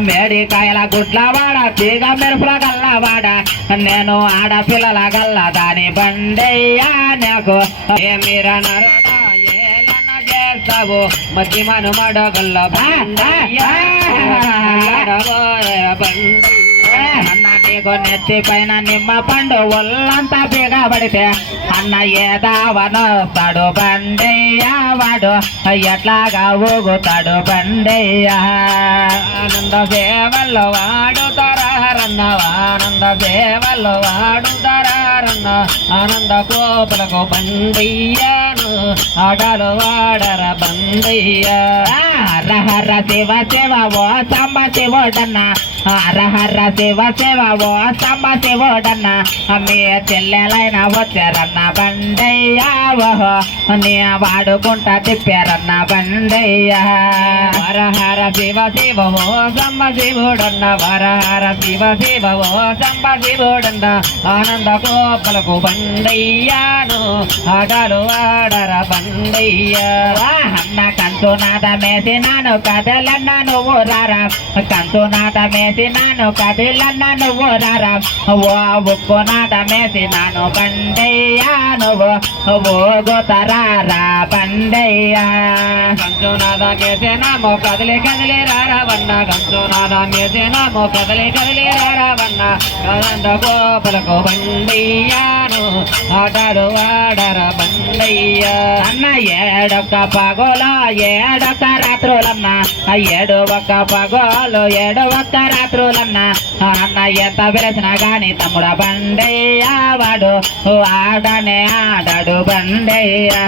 మేడికాయల గుడ్లవాడ తీగ మెరుపుల గల్లవాడ నేను ఆడపిల్లల గల్ల దాని బండయ్యా నాకు ఏమిరా నరుడా ఏలన చేస్తావు మధ్య మను మడగల్ల బండయ్యా అన్న నీకు నెత్తి పైన నిమ్మ పండు ఒళ్ళంతా బిగబడితే అన్న ఏదావనొస్తాడు బండయ్యా వాడు ఎట్లాగా ఊగుతాడు బండయ్యా ఆనంద సేవల్లో వాడుతారన్న ఆనంద సేవల్లో వాడుతారన్న ఆనంద కోపులకు బండయ్యాను ఆటలు వాడర బండయ్యా హర హర శివ శివ ఓ సంబ శివుడన్న హర హర శివ శివ ఓ సంబ శివుడన్న మీ చెల్లెలైన వచ్చారన్న బండయ్యా ఓహో నీ వాడుకుంటా తిప్పారన్న బండయ్యా హర హర శివ శివ ఓ సంబ శివుడన్న హర హర శివ శివ ఓ సంబ శివుడన్న ఆనంద కోపలకు బండయ్యాను ఆటలు వాడర బండయ్యా అన్న కంచునాథ మేసి నాను కదలన్న నువ్వు రారా కంచునాథ మేసి నాను కదిలన్న నువ్వు రారా ఓ ఉక్కునాథ మేసి నాను బండయ్యా నువ్వు ఊగుతారా బండయ్యా కంచునాథ మేసి నామో కదిలి కదిలి రారవన్న కంచునాథ మేసి నామో కదిలి కదిలి రారవన్న కదండ గోపులకు బండయ్యాను ఆటలు వాడర బండయ్యా అన్న ఏడొక్క పగోలో ఏడొక్క రాత్రులన్న ఏడు ఒక్క పగోలు ఏడు ఒక్క రాత్రులన్న అన్న ఎంత వెలసిన గాని తమ్ముడ బండయ్యా వాడు ఆడనే ఆడాడు బండయ్యా